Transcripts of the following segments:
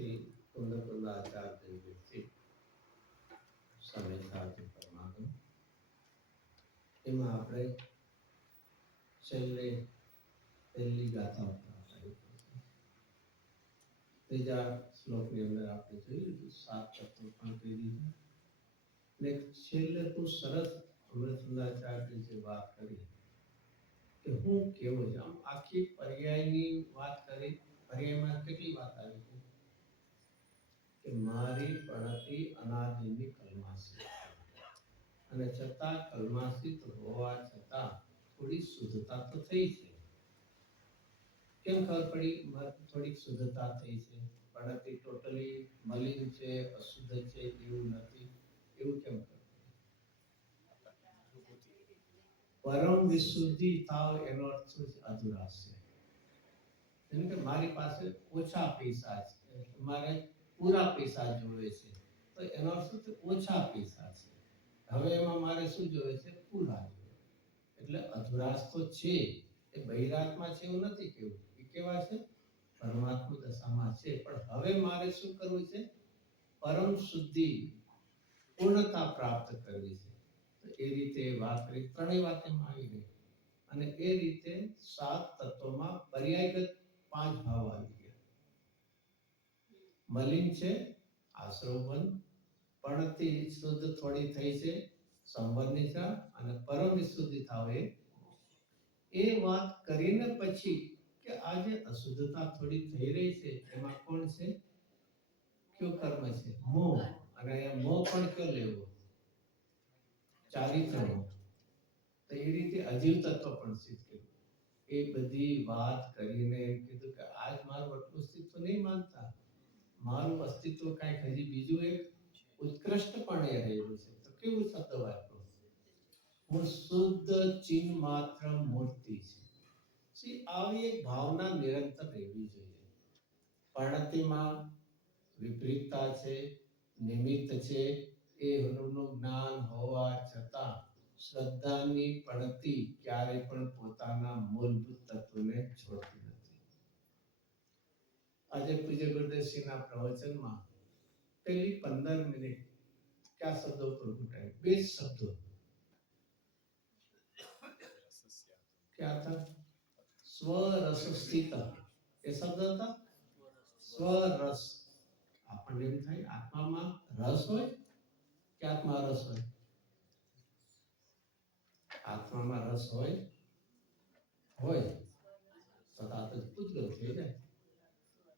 શ્રી કુંદકુંદાચાર્ય વિરચિત સમય સાધુ પરમાગમ એમાં આપણે છેલ્લે પહેલી ગાથા ત્રીજા શ્લોકની અંદર આપણે જોયું હતું 7 તત્વો પણ કહી દીધા ને છેલ્લે તો સરસ અમૃતચંદ્રાચાર્ય જે વાત કરી કે હું કેવો છું આમ આખી પર્યાયની વાત કરી પર્યાયમાં કેટલી વાત આવી છે કે મારી પ્રણતિ અનાદિની કલ્માસી અને છતાં કલ્માસિત હોવા છતાં થોડી શુદ્ધતા તો થઈ છે. કેમ ખબર પડી થોડીક શુદ્ધતા થઈ છે? પ્રણતિ ટોટલી મલિન છે અશુદ્ધ છે એવું નથી. એવું કેમ ખબર? પરમ વિશુદ્ધિ થાવ એનો અર્થ શું છે? અધુરાસ્ય. એટલે કે મારી પાસે ઓછા પૈસા છે, મારે પૂરા પૈસા જોઈએ છે, તો એનો અર્થ શું છે? ઓછા પૈસા છે. હવે એમાં મારે શું જોઈએ છે? પૂરા જોઈએ. એટલે અધુરાશ તો છે, એ બહિરાત્મા છે એવું નથી કેવું. એ કેવા છે? પરમાત્મા દશામાં છે. પણ હવે મારે શું કરવું છે? પરમ શુદ્ધિ, પૂર્ણતા પ્રાપ્ત કરવી છે. તો એ રીતે વાત કરી, ત્રણેય વાત એમાં આવી ગઈ. અને એ રીતે 7 તત્વોમાં પર્યાયગત 5 ભાવ આવી ગયા. મલિન છે આશ્રવબંધ, પ્રણતિ શુદ્ધ થોડી થઈ છે સંબંધિતા, અને પરમ વિશુદ્ધિ થાવે એ વાત કરીને પછી કે આ જે અશુદ્ધતા થોડી થઈ રહી છે એમાં કોણ છે? કયો કર્મ છે? મોહ. અને એ મોહ પણ કયો લેવો? ચારિત્રનો. તો એ રીતે અજીવ તત્વ પણ સિદ્ધ કર્યું. એ બધી વાત કરીને એમ કીધું કે આજ મારું આટલું અસ્તિત્વ નહીં માનતા, મારું અસ્તિત્વ કાંઈક હજી બીજું એક ઉત્કૃષ્ટપણે રહેલું છે. તો કેવું શબ્દ વાપરો? હું શુદ્ધ ચિન્હ માત્ર મૂર્તિ છે. આવી એક ભાવના નિરંતર રહેવી જોઈએ. પ્રણતિમાં વિપરીતતા છે, નિમિત્ત છે, એ હનુનું જ્ઞાન હોવા છતાં શ્રદ્ધાની પ્રણતિ ક્યારેય પણ પોતાના મૂળભૂત તત્વને છોડતી નથી. આજે પૂજ્ય ગુરુદેવસિંહના પ્રવચનમાં પહેલી 15 મિનિટ કયા શબ્દો પર ઘૂંટાય? 2 શબ્દો. क्या था? स्वरस स्थित. એ શબ્દ હતા સ્વરસ. આપણને એમ થાય આત્મામાં રસ હોય કે આત્મા રસ હોય? આત્મામાં રસ હોય તો આ તો પૂતગલ થઈ જાય.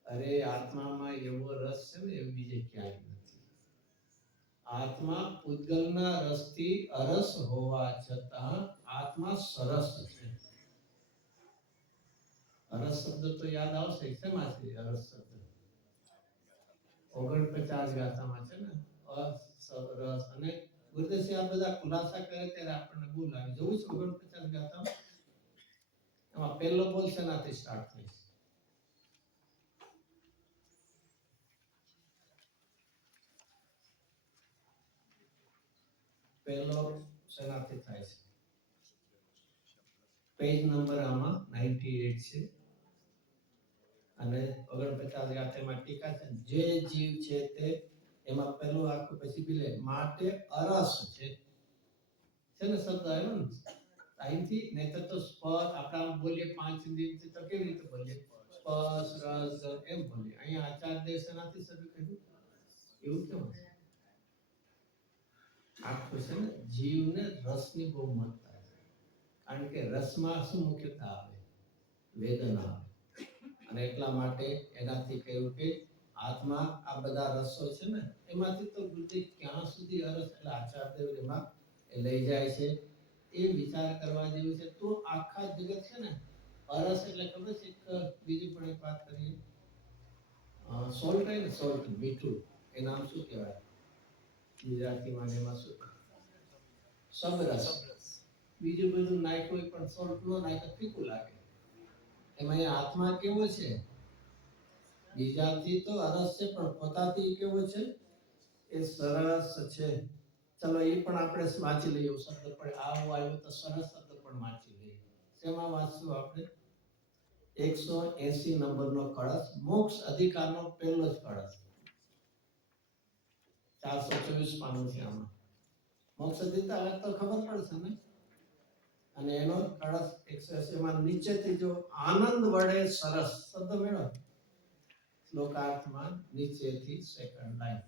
અરે આત્મામાં એવો રસ છે ને એવું બીજે ક્યાંય નથી. આત્મા પૂતગલના રસથી અરસ હોવા છતાં આત્મા સરસ છે. અરસ શબ્દ તો યાદ આવશે. શેમાં છે અરસ શબ્દ? 49 ગાથામાં છે ને. રસ. અને ગુરુદેવસિંહ આ બધા ખુલાસા કરે ત્યારે આપણને બહુ લાગે. જોવું છે 49 ગાથામાં? એમાં પહેલો બોલ શેનાથી સ્ટાર્ટ થાય છે? પહેલો શેનાથી થાય છે? પેજ નંબર આમાં 98 છે. અને 49 ગાથામાં ટીકા છે. જે જીવ છે તે એમાં પહેલું આખું પછી બી લે માટે અરસ છે. છે ને શબ્દ આવ્યો ને અહીંથી. નહીં તો સ્પર્શ આપણે બોલીએ 5 ઇન્દ્રિયથી તો કેવી રીતે બોલીએ? સ્પર્શ, રસ, એમ બોલીએ. અહીંયા આચાર્ય શેનાથી શરૂ કર્યું? એવું કેમ? આખું છે ને જીવને રસની બહુ મહત્તા છે. કારણ કે રસમાં શું મુખ્યતા આવે? વેદના આવે. અને એટલા માટે એનાથી કહ્યું કે આત્મા આ બધા રસો છે ને એમાંથી તો બુદ્ધિ ક્યાં સુધી અરસ, એટલે આચાર્ય એમાં લઈ જાય છે. એ વિચાર કરવા જેવું છે. તો આખા જગત છે ને અરસ એટલે ખબર છે? એક બીજી પણ એક વાત કરીએ. સોલ્ટ હોય ને, સોલ્ટ મીઠું, એ નામ શું કહેવાય ગુજરાતીમાં? એમાં શું? સબરસ. બીજું બધું નાખ્યું હોય પણ સોલ્ટ નો નાખ્યું ફીકું લાગે. એમાં આત્મા કેવો છે? બીજાથી તો અરસ છે પણ પોતાથી કેવો છે? એ સરસ છે. ચલો એ પણ આપણે વાંચી લઈએ. શબ્દ પણ આવું આવ્યું તો સરસ શબ્દ પણ વાંચી લઈએ. શેમાં વાંચશું આપણે? 180 નંબરનો કળશ મોક્ષ અધિકારનો પહેલો જ કળશ. 424 પાનું છે આમાં. મોક્ષ અધિકાર તો ખબર પડશે ને. અને એનો કળશ 180 માં નીચેથી જો આનંદ વડે સરસ શબ્દ મેળવો શ્લોકાર્થમાં નીચેથી સેકન્ડ લાઈન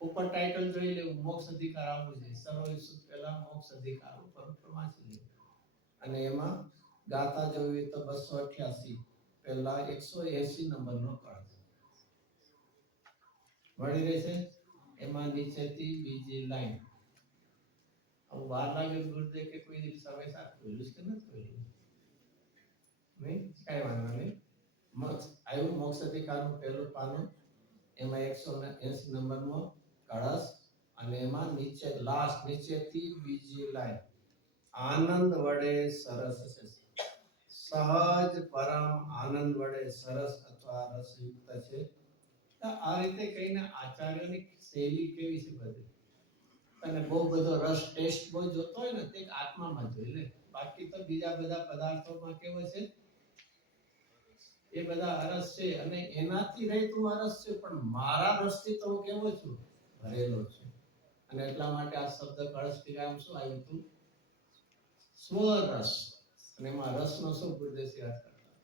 ઉપર ટાઇટલ જોઈ લેવું મોક્ષ અધિકાર આવું છે સર્વવિશુદ્ધ પહેલા મોક્ષ અધિકાર ઉપર વાંચી લેવું અને એમાં ગાતા જોવી તો 288 પહેલા 180 નંબરનો કળશ મળી રહેશે. એમાં નીચેથી બીજી લાઈન अब बार लागे गुरुदेव के कोई समय साथ कोई उसके न कोई नहीं काय वांधो नहीं मोक्ष आयु मोक्ष अधिकारનું પહેલું પાનું એમાં 180 નંબરનો કળશ અને એમાં નીચે લાસ્ટ નીચેથી બીજી લાઈન આનંદ વડે સરસ છે સહજ પરમ આનંદ વડે સરસ અથવા રસયુક્ત છે. આ રીતે કહીને આચાર્યની શૈલી કેવી છે બધી અને બહુ બધો રસ ટેસ્ટ બહુ જોતો હોય ને તે આત્મામાં જોઈ લે બાકી તો બીજા બધા પદાર્થોમાં કેવો છે એ બધા અરસ છે અને એનાથી રહિતું અરસ છે પણ મારા રસથી તો હું કેવો છું ભરેલો છું અને એટલા માટે આ શબ્દ કળશ ટીકામાં શું આવ્યું હતું સ્વરસ અને એમાં રસનો શું ગુરુદેવજી અર્થ કરતા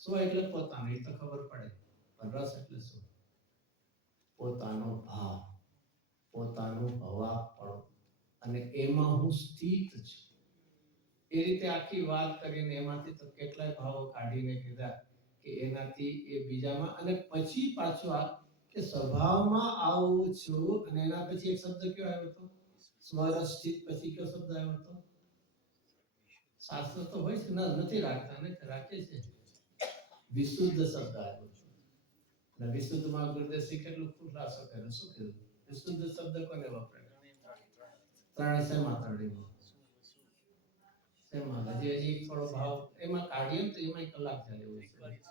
સ્વ એટલે પોતાનો એ તો ખબર પડે પણ રસ એટલે શું પોતાનો ભાવ પોતાનું હવાપણું અને એમાં હું સ્થિત છું એ રીતે આખી વાત કરીને એમાંથી તો કેટલાય ભાવો કાઢીને કીધા કે એનાથી એ બીજામાં અને પછી પાછું આ કે સ્વભાવમાં આવું છું અને એના પછી એક શબ્દ કયો આવ્યો હતો સ્વરસ સ્થિત પછી કયો શબ્દ આવ્યો હતો શાસ્ત્ર તો હોય છે નથી રાખતા ને રાખે છે વિશુદ્ધ શબ્દ આવ્યો છે અને વિશુદ્ધમાં ગુરુદેવજી કેટલું ખુલાસો કર્યો શું કીધું વિશુદ્ધ શબ્દ કોને વપરાય ત્રણે શેમાં તરડીમાં શેમાં હજી થોડો ભાવ એમાં કાઢીએ તો એમાં કલાક ચાલે એવું છે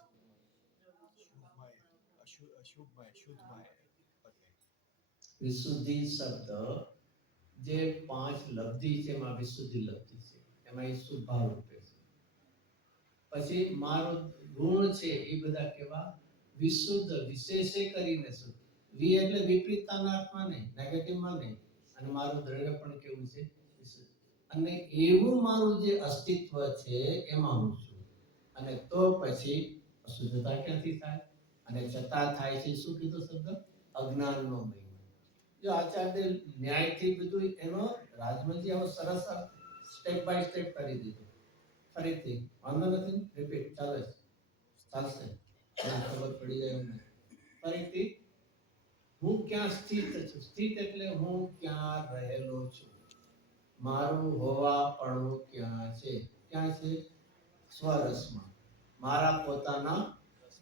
વિશુદ્ધિ શબ્દ જે 5 લબ્ધિ છે એમાં વિશુદ્ધિ લબ્ધિ છે એમાં એ શુદ્ધ ભાવ રૂપે છે પછી મારો ગુણ છે એ બધા કેવા વિશુદ્ધ વિશેષે કરીને શુદ્ધ વિ એટલે વિપરીતતાના અર્થમાં નહીં નેગેટિવમાં નહીં અને મારું દ્રવ્ય પણ કેવું છે વિશુદ્ધ અને એવું મારું જે અસ્તિત્વ છે એમાં હું છું અને તો પછી અશુદ્ધતા ક્યાંથી થાય અને છતાં થાય છે શું કીધું શબ્દ અજ્ઞાનનો મહિમા જો આચાર્ય ન્યાયથી બધું એનો રાજમલજી આવો સરસ સ્ટેપ બાય સ્ટેપ કરી દીધું ફરીથી વાંધો નથી રિપીટ ચાલશે ખબર પડી જાય એમને ફરીથી હું ક્યાં સ્થિત છું સ્થિત એટલે હું ક્યાં રહેલો છું મારું હોવાપણું ક્યાં છે સ્વરસમાં મારા પોતાના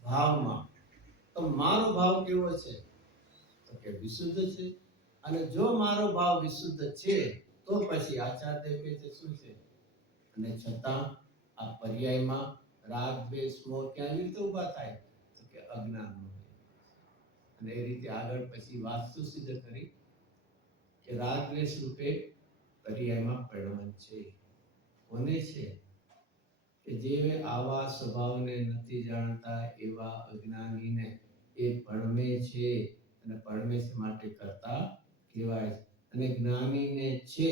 ભાવમાં તો મારો ભાવ કેવો છે તો કે વિશુદ્ધ છે અને જો મારો ભાવ વિશુદ્ધ છે તો પછી આચાર્ય કહે છે શું છે અને છતાં આ પર્યાયમાં રાગ દ્વેષ મોહ ક્યાં રીતે ઊભા થાય તો કે અજ્ઞાન અને એ રીતે આગળ પછી વાત શું સિદ્ધ કરી કે રાગ દ્વેષ રૂપે પર્યાયમાં પરિણમન છે કોને છે કે જે આવા સ્વભાવને નથી જાણતા એવા અજ્ઞાનીને એ ભણમે છે અને ભણમે છે માટે કરતા કહેવાય અને જ્ઞાનીને છે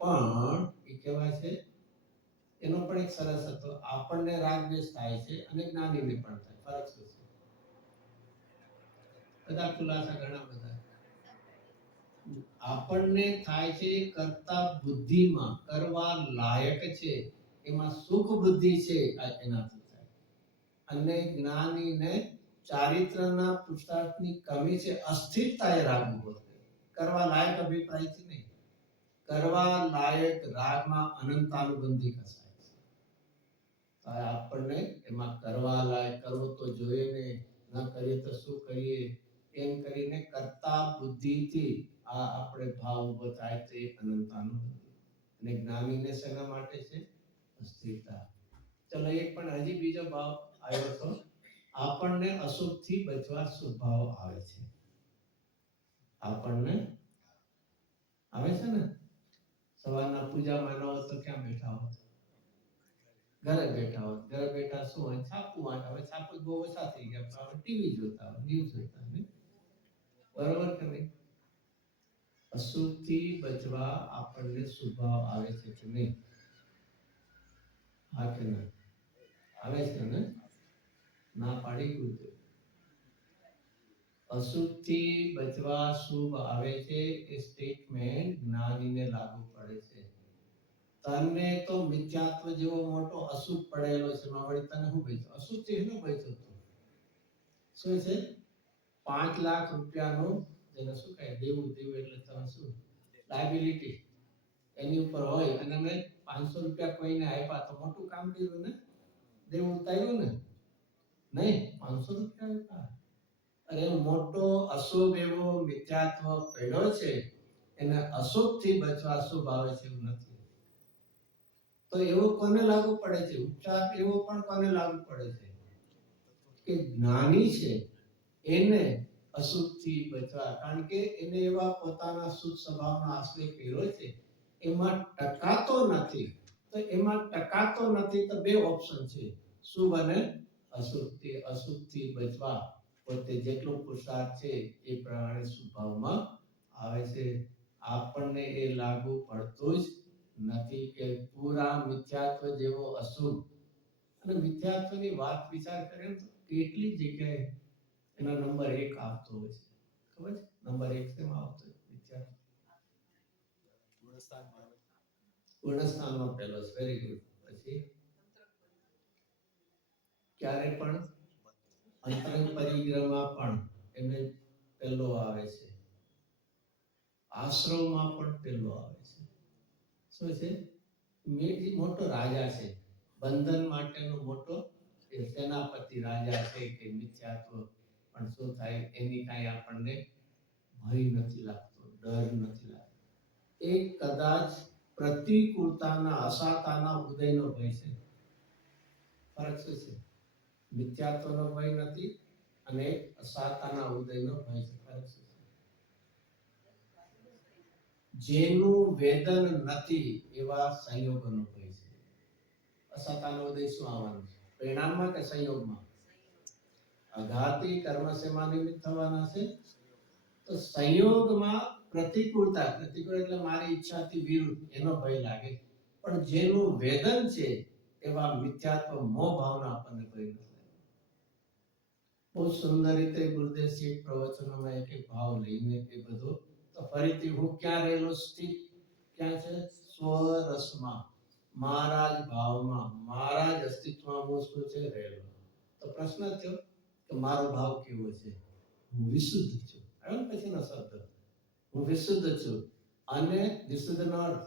પણ એ કહેવાય છે એનો પણ એક સરસ હતો આપણને રાગ દ્વેષ થાય છે અને જ્ઞાનીને પણ થાય ફરક શું છે બધા ખુલાસા ઘણા બધા આપણને થાય છે કરતા બુદ્ધિમાં કરવા લાયક છે એમાં સુખ બુદ્ધિ છે એનાથી થાય અને જ્ઞાનીને ચારિત્રના પુરુષાર્થની કમી છે અસ્થિરતા એ રાગ ઉભો થાય કરવા લાયક અભિપ્રાયથી નહીં કરવા લાયક રાગમાં અનંતાનુબંધી કસાય છે આપણને એમાં કરવા લાયક કરવો તો જોઈએ ને ન કરીએ તો શું કરીએ એમ કરીને કરતા બુદ્ધિથી આ આપણે ભાવ ઉભો થાય તે અનંતાનુબંધી અને જ્ઞાનીને શેના માટે છે અસ્થિરતા ચલો એક પણ હજી બીજો ભાવ આવ્યો તો આપણને અશુભથી બચવા શુભ ભાવ આવે છે આપણને આવે છે ને સવારના પૂજામાં ન હોય તો ક્યાં બેઠા હો ઘરે બેઠા શું હોય છાપું વાંચે. હવે છાપું બહુ ઓછા થઈ ગયા, પણ હવે ટીવી જોતા હોય, ન્યૂઝ જોતા હોય. બરોબર કે નહીં? અશુદ્ધથી બચવા આપણને સ્વભાવ આવે છે કે નહીં? હા કે ના? આવે છે ને? ના પાડી ગુરુદેવ. અશુદ્ધથી બચવા શુભ આવે છે એ સ્ટેટમેન્ટ જ્ઞાનીને લાગુ પડે છે. તને તો મિથ્યાત્વ જેવો મોટો અશુદ્ધ પડેલો છે, માવડી તને શું બચ્યો? અશુદ્ધ એનો બચ્યો તો શું છે? 5 લાખ રૂપિયાનું જેને શું કહે દેવું એટલે તમે શું લાયબિલિટી એની ઉપર હોય અને મેં 500 રૂપિયા કોઈને આપ્યા તો મોટું કામ કર્યું ને? દેવું ઉતાર્યું ને? નહીં, 500 રૂપિયા આપ્યા. અરે મોટો અશુભ એવો મિથ્યાત્વ પડ્યો છે, એને અશુભથી બચવા શુભ આવે છે એવું નથી. તો એવો કોને લાગુ પડે છે? ઉપચાર એવો પણ કોને લાગુ પડે છે? કે જ્ઞાની છે એને અશુભથી બચવા, કારણ કે એને એવા પોતાના શુદ્ધ સ્વભાવનો આશ્રય કર્યો છે, એમાં ટકાતો નથી. તો એમાં ટકાતો નથી તો બે ઓપ્શન છે, શુભ અને અશુભથી બચવા પોતે જેટલો પુરુષાર્થ છે એ પ્રમાણે સ્વભાવમાં આવે છે. આપણને એ લાગુ પડતું જ નથી કે પૂરા મિથ્યાત્વ જેવો અશુભ. અને મિથ્યાત્વની વાત વિચાર કરીએ તો કેટલી જગ્યાએ એનો નંબર 1 આવતો હોય છે. ખબર છે નંબર 1 શેમાં આવતો હોય? મિથ્યાત્વ પૂર્ણસ્થાનમાં પહેલો છે. Very good. પછી ક્યારે પણ અંતરંગ પરિગ્રહમાં પણ એને પહેલો આવે છે. આશ્રમમાં પણ પહેલો આવે છે. શું છે? મોટો રાજા છે, બંધન માટેનો મોટો સેનાપતિ રાજા છે કે મિથ્યાત્વ પણ શું થાય એની કાંઈ આપણને ભય નથી લાગતો, ડર નથી લાગતો. એક કદાચ પ્રતિકૂળતાના અસાતાના ઉદયનો ભય છે. ફરક શું છે? મિથ્યાત્વનો ભય નથી અને અસાતાના ઉદયનો ભય છે. ફરક શું છે? જેનું વેદન નથી એવા સંયોગોનો ભય છે. અસાતાનો ઉદય શું આવવાનું છે? પરિણામમાં કે સંયોગમાં? અઘાતી કર્મ શેમાં નિમિત્ત થવાના છે? તો સંયોગમાં પ્રતિકૂળતા એટલે મારી ઈચ્છાથી વિરુદ્ધ એનો ભય લાગે. પણ જેનું વેદન છે એવા મિથ્યાત્વ મોહ ભાવના આપણને ભય નથી. બહુ સુંદર રીતે ગુરુદેવજી પ્રવચનોમાં એક ભાવ લઈને એ બધો. તો ફરીથી હું ક્યાં રહેલો સ્થિત? ક્યાં છે? સ્વરસમાં, મારા જ ભાવમાં, મારા જ અસ્તિત્વમાં હું શું છે? રહેલો. તો પ્રશ્ન થયો કે મારો ભાવ કેવો છે? હું વિશુદ્ધ છું. હવે પછીનો શબ્દ, હું વિશુદ્ધ છું. અને વિશુદ્ધનો અર્થ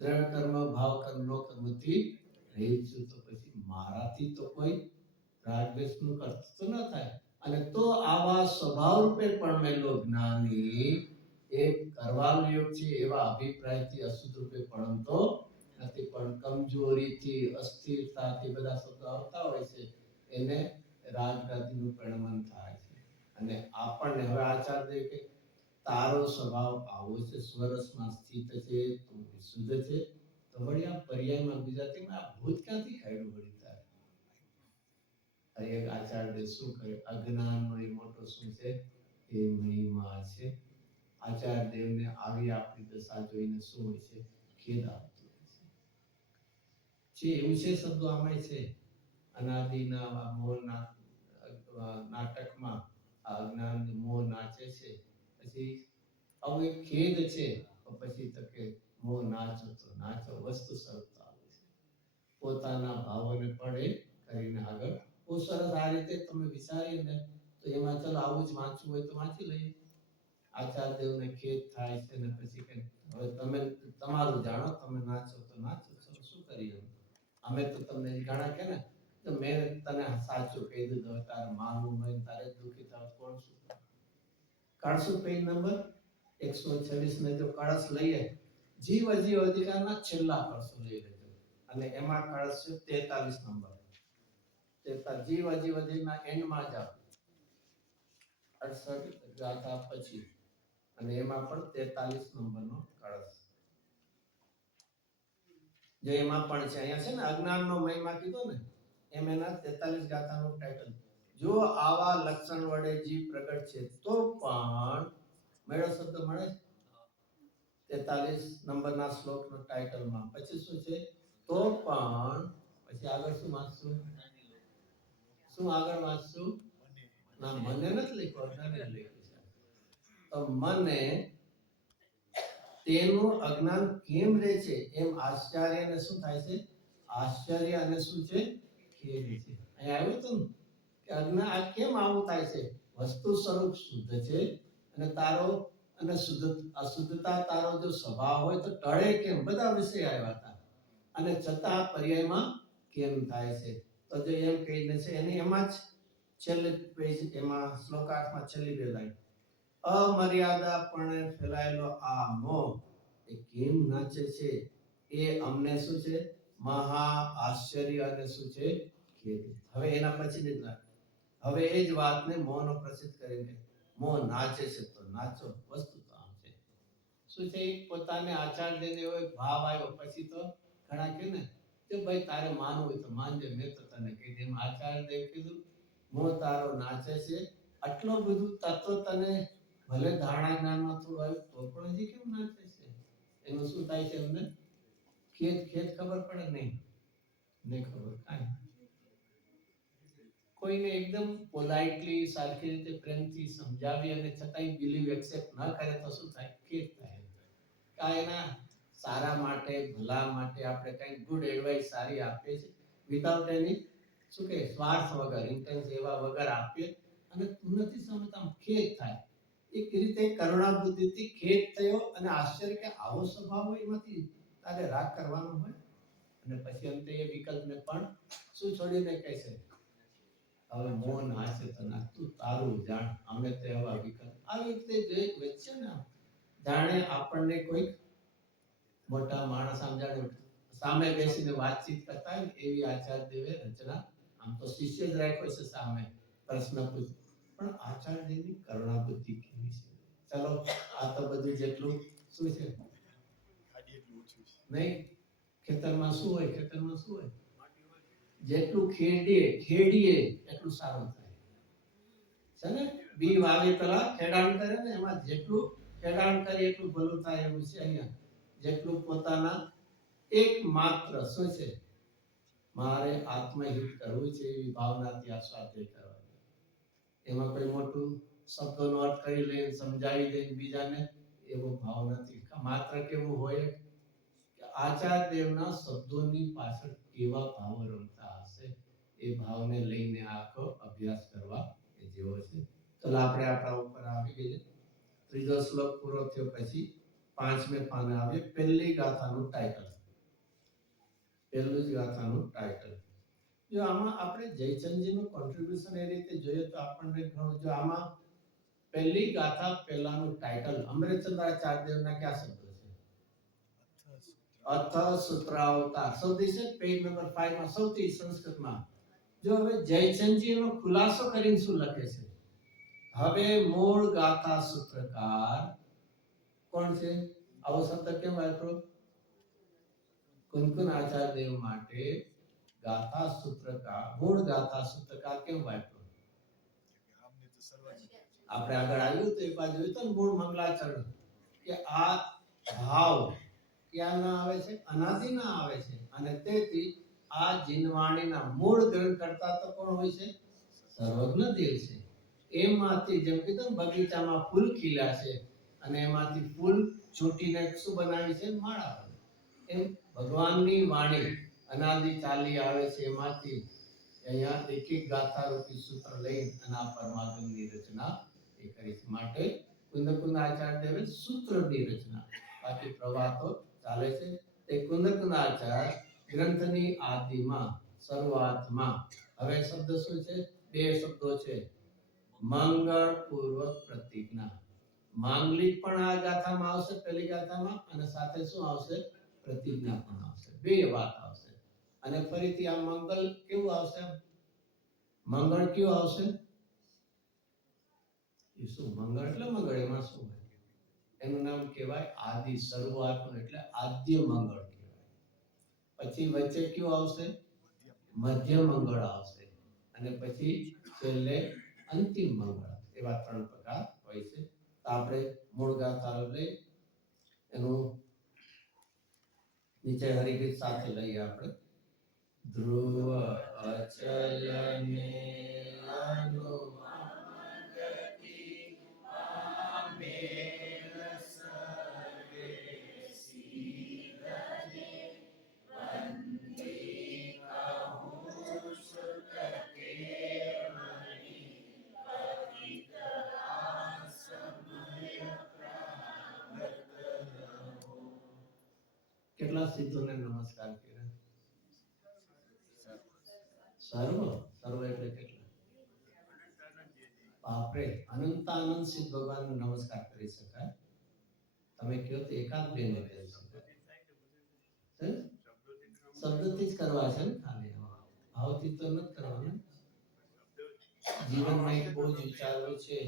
દ્રઢ કર્મ ભાવ કર્મ નો કર્મથી રહિત છું. તો પછી મારાથી તો કોઈ રાગદ્વેષનું અર્થ તો ન થાય. અને તો આવા સ્વભાવ રૂપે પણ મેલો જ્ઞાની એ કરવાનો યોગ છે એવા અભિપ્રાયથી અશુદ્ધ રૂપે પણ તો નથી, પણ કમજોરીથી અસ્થિરતાથી બધા શબ્દો આવતા હોય છે એને રાગરતિનું પરિણમન થાય છે. અને આપણને હવે આચાર દે કે તારો સ્વભાવ આવો છે, સ્વરસમાં સ્થિત છે, તું વિશુદ્ધ છે. તો વળી આ પર્યાયમાં ગુજરાતીમાં આ ભૂત ક્યાંથી આવ્યું? વળી તારે એક આચાર્ય શું કરે? અજ્ઞાનનો એ મોટો શું છે? એ મહિમા છે. આચાર્ય દેવને આવી આપણી દશા જોઈને શું હોય છે? ખેદ આવતો હોય છે. એવું છે શબ્દો આમાં છે. અનાદિના મોહના નાટકમાં અજ્ઞાન મોહ નાચે છે. પછી આવું એક ખેદ છે. પછી તો કે મોહ નાચો તો નાચો. વસ્તુ સ્વરૂપતા આવે છે. પોતાના ભાવોને પડે કરીને આગળ બહુ સરસ આ રીતે તમે વિચારીને તો એમાં ચલો આવું જ વાંચવું હોય તો વાંચી લઈએ. આચાર્ય દેવને ખેદ થાય છે ને પછી કે હવે તમે તમારું જાણો, તમે નાચો તો નાચો. ચલો શું કરીએ? અમે તો તમને ઘણા કે ને તો મેં તને સાચું કહી દીધું, તારે માનવું હોય તારે દુઃખી થાવ કોણ શું? કાઢશું પેજ નંબર 126 ને જો કળશ લઈએ, જીવ અજીવ અધિકારના છેલ્લા કળશો લઈ લેજો અને એમાં કળશ છે 43 નંબર. જીવ અજીવ અધિના એન્ડમાં જાઓ, 68 ગાથા પછી અને એમાં પણ 43 નંબરનો કળશ. જો એમાં પણ છે અહીંયા છે ને અજ્ઞાનનો મહિમા કીધો ને એમ એના 43 ગાથાનું ટાઇટલ. જો આવા લક્ષણ વડે જીવ પ્રગટ છે તો પણ મેળો શબ્દ મળે 43 નંબરના શ્લોકનો ટાઇટલમાં. પછી શું છે? તો પણ પછી આગળ શું વાંચશું? શું આગળ વાંચશું? ના મને નથી લખ્યું, અજ્ઞાને લખ્યું છે. તો મને તેનું અજ્ઞાન કેમ રહે છે એમ આશ્ચર્ય અને શું થાય છે? આશ્ચર્ય અને શું છે? ખેદ છે. અહીંયા આવ્યું હતું ને કે અજ્ઞાન આ કેમ આવું થાય છે? વસ્તુ સ્વરૂપ શુદ્ધ છે અને તારો અને અશુદ્ધતા તારો જો સ્વભાવ હોય તો ટળે કેમ? બધા વિષય આવ્યા હતા અને છતાં પર્યાયમાં કેમ થાય છે? તો જો એમ કહીને છે એની એમાં જ છેલ્લે પેજ એમાં શ્લોક 8 માં છેલ્લી બે લાઈન, અમર્યાદાપણે ફેલાયેલો આ મોહ એ કેમ નાચે છે એ અમને શું છે? મહા આશ્ચર્ય અને શું છે? ખેદ. હવે એના પછીની જ લાઈન, હવે એ જ વાતને મોહનો પ્રસિદ્ધ કરીને મોહ નાચે છે તો નાચો. વસ્તુ તો આમ છે શું છે? પોતાને આચાર દેને એવો એક ભાવ આવ્યો પછી તો ઘણા કે ને કે ભાઈ તારે માનવું હોય તો માનજે, મેં તો તને કહી દે. આચાર દેવ કીધું મોહ તારો નાચે છે. આટલું બધું તત્વ તને ભલે ધારણા જ્ઞાનમાં થોડું આવ્યું તો પણ હજી કેમ નાચે છે? એનું શું થાય છે? એમને ખેદ ખબર પડે નહીં ખબર કાંઈ. કોઈને એકદમ પોલાઇટલી સારખી રીતે પ્રેમથી સમજાવી અને છતાંય બિલીવ એક્સેપ્ટ ન કરે તો શું થાય? ખેદ થાય. એના સારા માટે ભલા માટે આપણે કંઈક ગુડ એડવાઇસ સારી આપીએ છીએ વિધાઉટ એની શું કે સ્વાર્થ વગર, ઇન્ટેન્સ એવા વગર આપીએ અને તું નથી સમજતા, ખેદ થાય. એક રીતે કરુણા બુદ્ધિથી ખેદ થયો અને આશ્ચર્ય કે આવો સ્વભાવ હોય એમાંથી તારે રાગ કરવાનો હોય. અને પછી અંતે એ વિકલ્પને પણ શું છોડીને કહેશે? હવે મોહ નાચે તો નાચ, તું તારું જાણ, અમે તે એવા વિકલ્પ આવી રીતે જે વચ્ચે ને જાણે આપણને કોઈ મોટા માણસ સામે બેસીને વાતચીત કરતા હોય એવી આચાર્ય દેવે રચના. આમ તો શિષ્ય જ રાખ્યો છે સામે, પ્રશ્ન પૂછ, પણ આચાર્ય દેવની કરુણા બુદ્ધિ કેવી છે? ચલો આ તો બધું જેટલું શું છે નહીં, ખેતરમાં શું હોય? ખેતરમાં શું હોય? જેટલું ખેડીએ એટલું સારું થાય છે ને. બી વાવી પેલા ખેડાણ કરે ને, એમાં જેટલું ખેડાણ કરે એટલું ભલું થાય એવું છે. અહીંયા જેટલું પોતાના એક માત્ર શું છે? મારે આત્મહિત કરવું છે એવી ભાવનાથી આ સ્વાધ્યાય કરવાની. એમાં કોઈ મોટું શબ્દોનો અર્થ કરી લે, સમજાવી દે બીજાને, એવો ભાવ નથી. માત્ર કેવું હોય કે આચાર્ય દેવના શબ્દોની પાછળ કેવા ભાવ રમતા હશે એ ભાવને લઈને આખો અભ્યાસ કરવા એ જેવો છે. તો આપણે આપણા ઉપર આવી ગઈએ. ત્રીજો શ્લોક પૂરો થયો પછી 5મે પાને આવે પહેલી ગાથાનું ટાઇટલ. પહેલું જ ગાથાનું ટાઇટલ. જો આમાં આપણે જયચંદજીનું કોન્ટ્રીબ્યુશન એ રીતે જોઈએ તો આપણને ઘણું, જો આમાં પહેલી ગાથા પહેલાનું ટાઇટલ અમૃતચંદ્રાચાર્ય દેવના કયા શબ્દો છે? અથ સૂત્રાવતાર. સૌથી છે પેજ નંબર 5 માં સૌથી સંસ્કૃતમાં. જો હવે જયચંદજી એનો ખુલાસો કરીને શું લખે છે? હવે મૂળ ગાથા સૂત્રકાર કોણ છે? આવો શબ્દ કેમ વાપરો? કુનકુન આચાર્ય દેવ માટે ગાથા સૂત્રકાર, મૂળ ગાથા સૂત્રકાર કેમ વાપરો? આપણે આગળ આવ્યું તો એક બાજુ જોયું તો મૂળ મંગલાચરણ કે આ ભાવ ક્યાં ના આવે છે? અનાદિના આવે છે. અને તેથી આ જીનવાણીના મૂળ ગ્રંથ કરતા તો કોણ હોય છે? સર્વજ્ઞ દેવ છે. એમાંથી જેમ કીધું બગીચામાં ફૂલ ખીલ્યા છે અને એમાંથી ફૂલ છૂટીને શું બનાવી છે? માળા. એમ ભગવાનની વાણી અનાદિ ચાલી આવે છે, એમાંથી અહીંયા એક એક ગાથા રૂપી સૂત્ર લઈ અને આ પરમાગમની રચના એ કરી છે. માટે કુંદકુંદ આચાર્ય દેવે સૂત્રની રચના, બાકી પ્રવાહ તો ચાલે છે. એ કુંદકુંદ આચાર્ય ગ્રંથની આદિમાં શરૂઆતમાં હવે શબ્દ શું છે? બે શબ્દો છે. મંગળ પૂર્વક પ્રતિજ્ઞા. માંગલિક પણ આ ગાથામાં આવશે, પહેલી ગાથામાં, અને સાથે શું આવશે? પ્રતિજ્ઞા પણ આવશે. બે વાત આવશે. અને ફરીથી આ મંગલ કેવું આવશે? મંગળ કેવું આવશે? એ શું મંગળ એટલે મંગળ, એમાં શું હોય? એનું નામ કહેવાય આદિ, શરૂઆતનું, એટલે આદ્ય મંગળ કહેવાય. પછી વચ્ચે કયું આવશે? મધ્ય મંગળ આવશે, અને પછી છેલ્લે અંતિમ મંગળ. એવા 3 પ્રકાર હોય છે. તો આપણે મૂળ ગાથા લઈ એનું નીચે હરિગીત સાથે લઈએ આપણે. ધ્રુવ અચલ ને અનુમતિ પામેલ સર્વે સિદ્ધને વંદી કહું સુત કેવલી પતિત આસમય પ્રાપ્ત રહો. કેટલા સિદ્ધોને નમસ્કાર કર્યા? સર્વ. સર્વ એટલે કેટલા? બાપરે, અનંતાનંદ સિદ્ધ ભગવાનને નમસ્કાર કરી શકાય? તમે કહો તો એકાદ બે ને કરી શકાય. શબ્દથી જ કરવા છે ને, ખાલી ભાવથી તો નથી કરવાનું. જીવનમાં એક બહુ જ વિચારવું છે,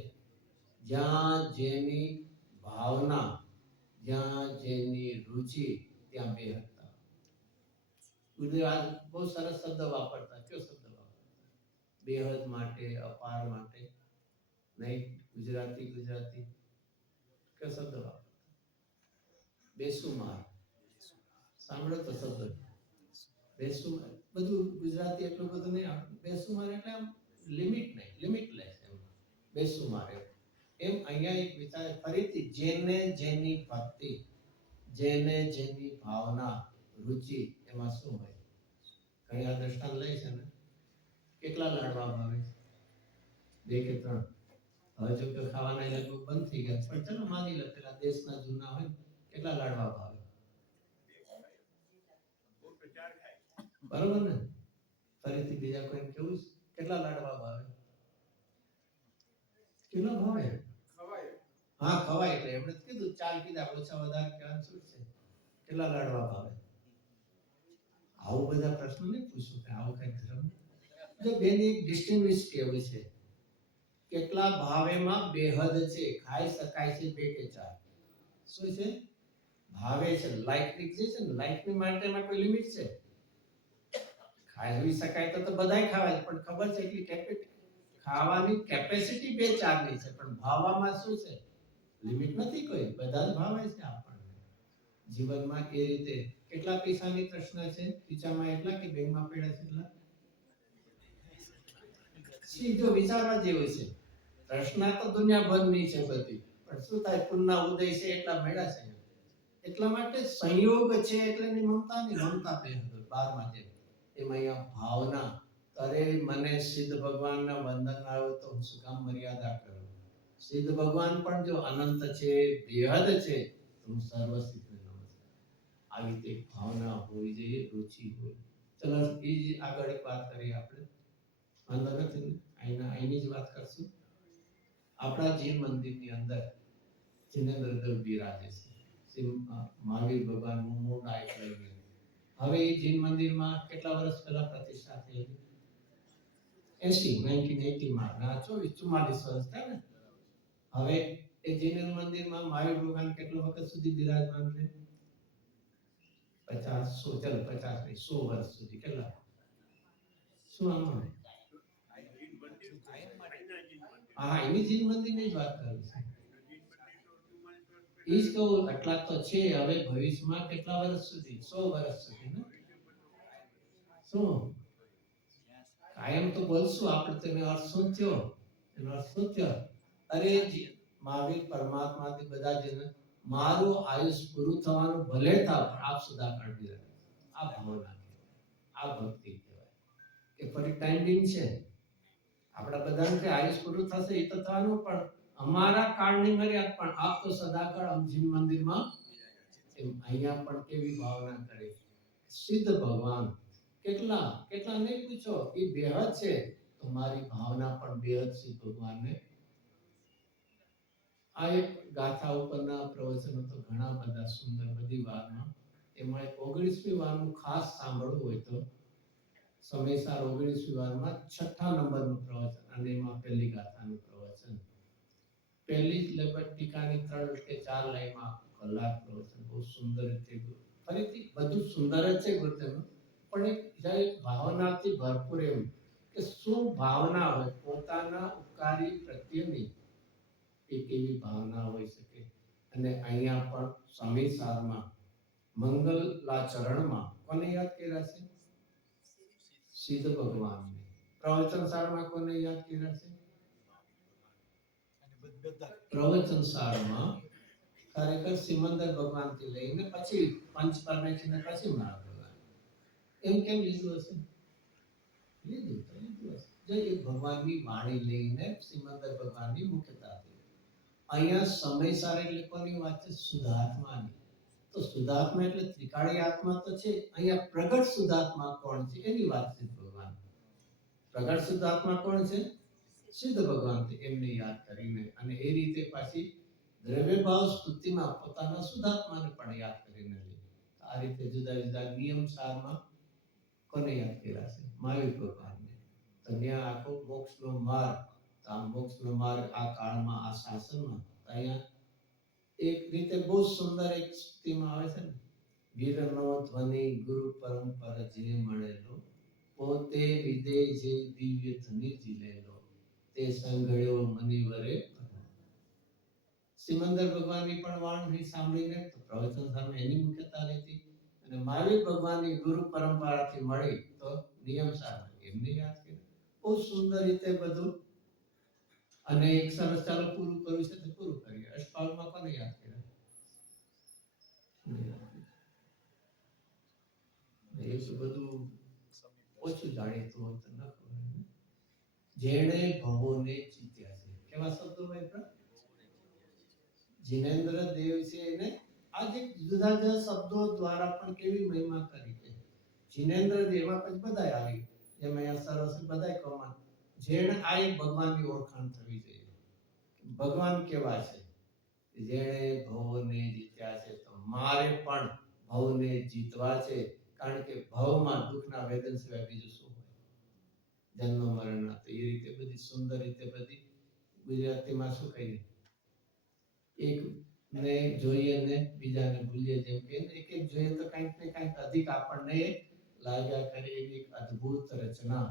જ્યાં જેની ભાવના, જ્યાં જેની રુચિ, ત્યાં બેહતા. ગુજરાત બહુ સરસ શબ્દ વાપરતા. કયો શબ્દ વાપરતા? બેહદ માટે, અપાર માટે. નહીં, ગુજરાતી કયો શબ્દ વાપરતા? બેસુમાર. સાંભળો તો શબ્દ બેસુમાર. બધું ગુજરાતી એટલું બધું નહીં આવડતું. બેસુમાર એટલે આમ લિમિટલેસ એમ. બેસુમાર એમ અહીંયા એક વિચાર ફરીથી, જેને જેની ભક્તિ, જેને જેની ભાવના, રુચિ, એમાં શું હોય? ઘણી આ દ્રષ્ટાંત લે છે ને, કેટલા લાડવા ભાવે? 2 કે 3. હવે જો કે ખાવાના લગભગ બંધ થઈ ગયા, પણ ચલો માની લો પેલા દેશના જૂના હોય, કેટલા લાડવા ભાવે? બરોબર ને? ફરીથી બીજા કોઈ કેવું છે? કેટલા લાડવા ભાવે? કેટલા ભાવે? હા, ખવાય. એટલે એમણે કીધું 4 કીધા, ઓછા વધારે કહેવાનું શું છે? કેટલા લાડવા ભાવે? આવું બધા પ્રશ્નો નહીં પૂછું કે આવું કઈ ધર્મ. જો બેની એક ડિસ્ટિંગ્વિશ કહેવું છે, કેટલા ભાવેમાં બેહદ છે, ખાઈ શકાય છે 2 કે 4. શું છે? ભાવે છે. લાઈક છે ને, લાઈકની માટેમાં કોઈ લિમિટ છે? ખાઈ શકાય તો બધાય ખાવાય, પણ ખબર છે એટલી કેપેસિટી, ખાવાની કેપેસિટી 2 4 ની છે, પણ ભાવવામાં શું છે? લિમિટ નથી કોઈ. બધા જ ભાવે છે આપણને. જીવનમાં એ રીતે કેટલા પૈસાની તૃષ્ણા છે? ખીચામાં એટલા કે બેંકમાં પડ્યા છે એટલા? સીધો વિચારવા જેવું છે. તૃષ્ણા તો દુનિયાભરની છે બધી, પણ શું થાય? પુણ્યના ઉદય છે એટલા મળ્યા છે. એટલા માટે સંયોગ છે એટલે ની મમતાની મમતા બે 12 છે. એમાં અહીંયા ભાવના, અરે મને સિદ્ધ ભગવાનના વંદન આવે તો હું શું કામ મર્યાદા કરું? સિદ્ધ ભગવાન પણ જો અનંત છે, બેહદ છે, તો હું સર્વસિદ્ધને નમસ્કાર. આવી રીતે ભાવના હોવી જોઈએ, રુચિ હોય. ચલો એ જ આગળ એક વાત કરીએ આપણે. વાંધો નથી, અહીંની જ વાત કરશું. આપણા જીન મંદિરની અંદર જિનેન્દ્રદેવ બિરાજે છે. મહાવીર ભગવાન મૂળ આયત લઈને. હવે એ જીન મંદિરમાં કેટલા વર્ષ પહેલા પ્રતિષ્ઠા થઈ? 1980 માં. ના 44 વર્ષ થયા ને. હવે એ જીન મંદિરમાં મહાવીર ભગવાન કેટલો વખત સુધી બિરાજમાન છે? 50 100 ચલો 50 નહીં, 100 વર્ષ સુધી. કેટલા? શું આમાં? હા, એની જીન મંદિરની જ વાત કરું છું. ઈ જ કહું, આટલા તો છે. હવે ભવિષ્યમાં કેટલા વર્ષ સુધી? 100 વર્ષ સુધી ને? શું કાયમ તો બોલશું આપણે? તેનો અર્થ શું થયો? એનો અર્થ શું થયો? અરે મહાવીર પરમાત્માથી બધા જેને મારું આયુષ પૂરું થવાનું ભલે થાવ, આપ સુધા કાઢી રાખો. આ ભાવના કહેવાય, આ ભક્તિ કહેવાય. કે ફરી ટાઈમ બિંગ છે. આપણા બધાને આયુષ પૂરું થશે એ તો થવાનું, પણ અમારા કાળની મર્યાદા, પણ આપ તો સદાકાળ અમજીન મંદિરમાં. અહીંયા પણ કેવી ભાવના કરે સિદ્ધ ભગવાન. કેટલા કેટલા નહીં પૂછો, એ બેહદ છે, તો મારી ભાવના પણ બેહદ સિદ્ધ ભગવાનને. આ એક ગાથા ઉપરના પ્રવચનો તો ઘણા બધા સુંદર, બધી વારમાં. એમાં 19મી વારનું ખાસ સાંભળવું હોય તો સમયસાર 19મી વારમાં 6થા નંબરનું પ્રવચન, અને એમાં પહેલી ગાથાનું પ્રવચન. પહેલી જ લગભગ ટીકાની 3 કે 4 લાઈનમાં કલાક પ્રવચન બહુ સુંદર રીતે. ફરીથી બધું સુંદર જ છે ગુરુદેવનું, પણ એક જ્યારે ભાવનાથી ભરપૂર એમ કે શું ભાવના હોય પોતાના ઉપકારી પ્રત્યેની એક એવી ભાવના હોઈ શકે. અને અહીંયા પણ સ્વામી સારમાં મંગલાચરણમાં કોને યાદ કર્યા છે? સિદ્ધ ભગવાનને. પ્રવચન સારમાં કોને યાદ કર્યા છે? પ્રવચન સારમાં ખરેખર સિમંદર ભગવાનથી લઈને પછી પંચ પરમેશ્વરને પછી મહારાજ ભગવાન. એમ કેમ લીધું હશે? લીધું હશે. જો એ ભગવાનની વાણી લઈને સિમંદર ભગવાનની મુખ્યતા હતી. અહીંયા સમયસાર એટલે કોની વાત છે? શુદ્ધાત્માની. તો શુદ્ધાત્મા એટલે ત્રિકાળી આત્મા તો છે, અહીંયા પ્રગટ શુદ્ધાત્મા કોણ છે એની વાત છે ભગવાન. પ્રગટ શુદ્ધાત્મા કોણ છે? સિદ્ધ ભગવાન. એમને યાદ કરીને અને એ રીતે પાછી દ્રવ્ય ભાવ સ્તુતિમાં પોતાના શુદ્ધાત્માને પણ યાદ કરીને લે. આ રીતે જુદા જુદા નિયમ સારમાં કોને યાદ કર્યા છે? મહાવીર ભગવાનને. તો ત્યાં આખો મોક્ષનો માર્ગ, આ મોક્ષનો માર્ગ આ કાળમાં આ શાસનમાં અહીંયા એક રીતે બહુ સુંદર એક સ્તુતિમાં આવે છે ને, વીરનો ધ્વનિ ગુરુ પરંપર જે મળેલો, પોતે વિદેહ જે દિવ્ય ધ્વનિ જીલેલો, તે સંઘળ્યો મનિવરે. સિમંદર ભગવાનની પણ વાણી સાંભળીને તો પ્રવચન સામે એની મુખ્યતા લીધી અને મહાવીર ભગવાનની ગુરુ પરંપરાથી મળી તો નિયમ સામે એમને યાદ કર્યું. બહુ સુંદર રીતે બધું. અને એક સરસ ચાલો પૂરું કર્યું છે તો પૂરું કરીએ. અષ્ટપાલમાં કોને યાદ કર્યા? એ તો બધું ઓછું જાણીતું હોય તો ન ખબર. જેણે ભવોને જીત્યા છે. કેવા શબ્દો વાપરા? જીનેન્દ્ર દેવ છે એને આજે જુદા જુદા શબ્દો દ્વારા પણ કેવી મહિમા કરી છે. જીનેન્દ્ર દેવમાં પછી બધાય આવી જેમ અહીંયા સરસ બધાય કમાન. જેણે આ એક ભગવાનની ઓળખાણ થવી જોઈએ. ભગવાન કેવા છે? જેણે ભવોને જીત્યા છે. તો મારે પણ ભવને જીતવા છે, કારણ કે ભવમાં દુઃખના વેદન સિવાય બીજું શું હોય? જન્મ મરણના. તો એ રીતે બધી સુંદર રીતે બધી ગુજરાતીમાં શું કહીએ, એક ને જોઈએ ને બીજાને ભૂલીએ, જેમ કે એક એક જોઈએ તો કંઈક ને કંઈક અધિક આપણને લાગ્યા કરે. એવી એક અદ્ભુત રચના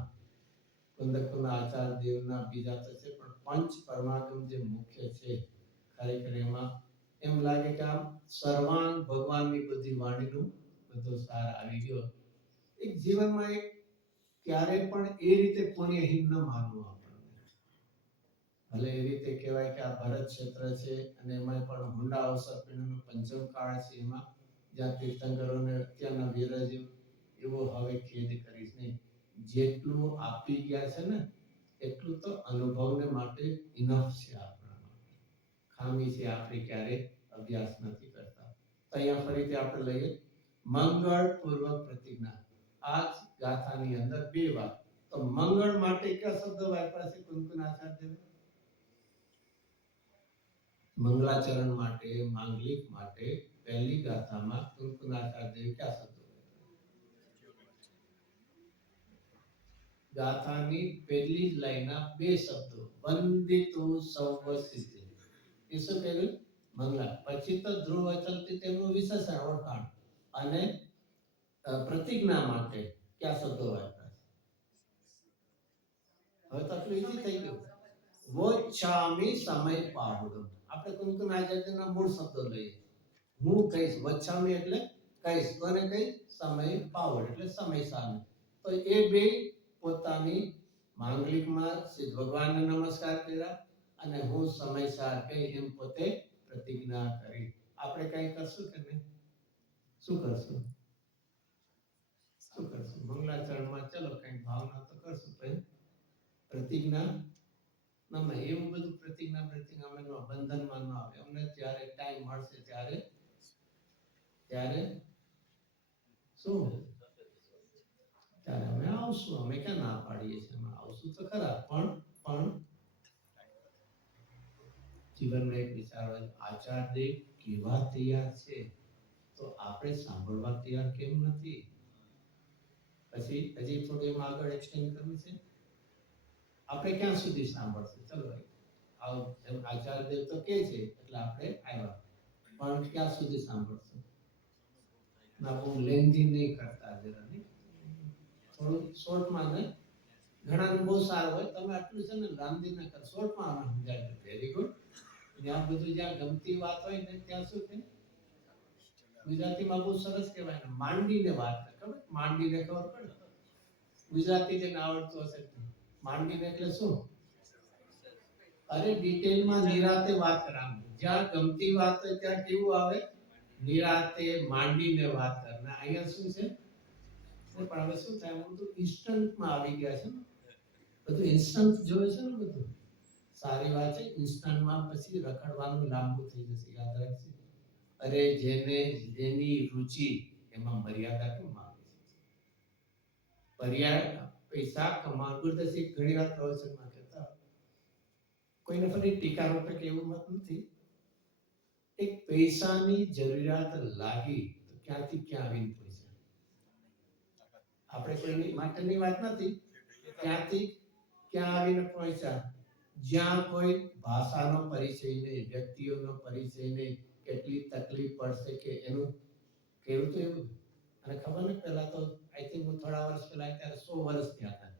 કુંદકુના આચાર્ય દેવના બીજા તો છે, પણ પંચ પરમાગમ જે મુખ્ય છે ખરેખર એમાં એમ લાગે કે આમ સર્વાંગ ભગવાનની બધી વાણીનું બધો સાર આવી ગયો. એક જીવનમાં એક ક્યારે પણ એ રીતે પુણ્યહીન ન માનવું આપણને. ભલે એ રીતે કહેવાય કે આ ભરત ક્ષેત્ર છે અને એમાં પણ હુંડા અવસર પીણનો પંચમ કાળ છે, એમાં જ્યાં તીર્થંકરોને અત્યારના વિરજ એવો હવે ખેદ કરીશ નહીં. જેટલું આપી ગયા છે ને એટલું તો અનુભવને માટે ઇનફ છે. આપણા માટે ખામી છે આપણે ક્યારે અભ્યાસ નથી કરતા. તો અહીંયા ફરીથી આપણે લઈએ મંગળ પૂર્વક પ્રતિજ્ઞા. આ ગાથાની અંદર બે વાત. તો મંગળ માટે કયા શબ્દો વાપર્યા છે કુંકુનાચાર્ય? મંગલાચરણ માટે, માંગલિક માટે પહેલી ગાથામાં કુંકુનાચાર્ય કયા શબ્દો? ગાથાની પહેલી જ લાઈનના બે શબ્દો વંદિતો સૌવસિદ્ધિ. એ શું કહ્યું? મંગલા. પછી તો ધ્રુવ અચલથી તેમનું વિશેષણ ઓળખાણ અને પ્રતિજ્ઞા માટે કયા શબ્દો વાપર્યા? હવે તો આટલું ઈઝી થઈ ગયું. વોચ્છામી સમય પાડું. આપણે કુંકુનાચાર્યના મૂળ શબ્દો લઈએ. હું કહીશ. વચ્છામી એટલે કહીશ. કોને કહીશ? સમય પાવડ એટલે સમય સામે. તો એ બે પોતાની માંગલિકમાં સિદ્ધ ભગવાનને નમસ્કાર કર્યા અને હું સમયસાર કહી એમ પોતે પ્રતિજ્ઞા કરી. આપણે કઈ કરશું કે નહીં? શું કરશું? શું કરશું? મંગલાચરણમાં ચલો કઈ ભાવના તો કરશું, પણ પ્રતિજ્ઞા ના એવું બધું પ્રતિજ્ઞા બંધનમાં ન આવે. અમને જ્યારે ટાઈમ મળશે ત્યારે શું ત્યારે અમે આવશું. અમે ક્યાં ના પાડીએ છીએ? અમે આવશું તો ખરા, પણ જીવનમાં એક વિચારવા આચાર્ય કેવા તૈયાર છે તો આપણે સાંભળવા તૈયાર કેમ નથી? પછી હજી થોડું એમાં આગળ એક્સટેન્ડ કરવું છે. આપણે ક્યાં સુધી સાંભળશું? ચલો આવો એમ આચાર્ય તો કે છે એટલે આપણે આવ્યા, પણ ક્યાં સુધી સાંભળશું? ના બહુ લેન્ધી નહીં કરતા જરા નહીં, થોડું શોર્ટમાં ને ઘણાને બહુ સારું હોય, તમે આટલું છે ને લાંબી ના કર, શોર્ટમાં આમાં સમજાય. Very good. જ્યાં બધું જ્યાં ગમતી વાત હોય ને ત્યાં શું કે ગુજરાતીમાં બહુ સરસ કહેવાય ને, માંડીને વાત કરે. ખબર માંડીને ખબર પડે? ગુજરાતી જેને આવડતું હશે માંડીને એટલે શું? અરે ડિટેલમાં નિરાતે વાત કરવાની. જ્યાં ગમતી વાત હોય ત્યાં કેવું આવે? નિરાતે માંડીને વાત કરના. અહીંયા શું છે? પણ હવે શું થાય, બધું ઇન્સ્ટન્ટમાં આવી ગયા છે ને, બધું ઇન્સ્ટન્ટ જોવે છે ને બધું. સારી વાત છે, ઇન્સ્ટન્ટમાં પછી રખડવાનું લાંબુ થઈ જશે, યાદ રાખજો. અરે જેને જેની રુચિ એમાં મર્યાદા કેમ આવે છે? પૈસા કમાવું ગુરદાસજી ઘણી વાર પ્રવચનમાં કહેતા, કોઈને ફરી ટીકા રૂપે કે એવું મત નથી. એક પૈસાની જરૂરિયાત લાગી તો ક્યાંથી ક્યાં આવીને પૈસા, આપણે કોઈની માટેની વાત નથી, ક્યાંથી ક્યાં આવીને પહોંચ્યા. જ્યાં કોઈ ભાષાનો પરિચય નહીં, વ્યક્તિઓનો પરિચય નહીં, કેટલી તકલીફ પડશે કે એનું કેવું તો એવું. અને ખબર ને પહેલા તો આઈ થિંક હું થોડા વર્ષ પહેલા ત્યારે 100 વર્ષ થયા હતા,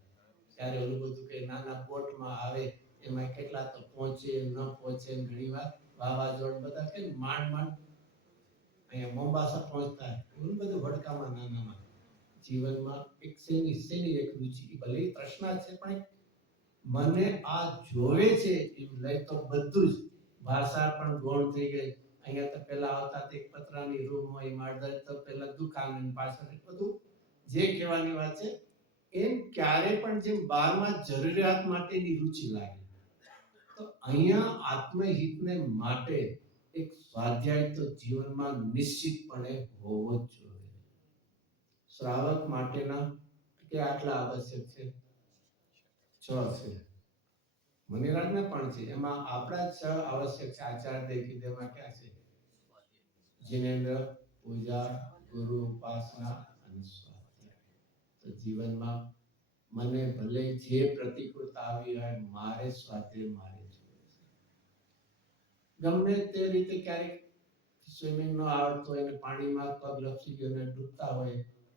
ત્યારે ઓલું બધું કે નાના બોટમાં આવે એમાં કેટલા તો પહોંચે ન પહોંચે, ઘણી વાર વાવાઝોડ બધા કે માંડ માંડ અહીંયા મોમ્બાસા પહોંચતા, એવું બધું ભડકામાં નાનામાં. જીવનમાં એક શેની એક રુચિ, ભલે તૃષ્ણા છે પણ મને આ જોવે છે એવું લઈ તો બધું જ. ભાષા પણ ગોળ થઈ ગઈ. અહીંયા તો પેલા આવતા એક પતરાની રૂમ હોય, માળદર તો પેલા દુકાન અને પાછળ બધું જે કહેવાની વાત છે એમ. ક્યારે પણ જેમ બહારમાં જરૂરિયાત માટેની રુચિ લાગે, તો અહીંયા આત્મહિતને માટે એક સ્વાધ્યાય તો જીવનમાં નિશ્ચિતપણે હોવો જ જોઈએ. શ્રાવક માટેના કે આટલા આવશ્યક છે? 6 છે. મનિરાજને પણ છે, એમાં આપણા 6 આવશ્યક છે. આચાર દેખી દેમાં ક્યાં છે? જિનેન્દ્ર, પૂજા, ગુરુ ઉપાસના અને સ્વાધ્યાય. તો જીવનમાં મને ભલે જે પ્રતિકૂળતા આવી હોય, મારે સ્વાધ્યાય મારે જોઈએ છે. ગમે તે રીતે ક્યારેક સ્વિમિંગ નો આવડતો હોય ને પાણીમાં પગ લપસી ગયો ને ડૂબતા હોય,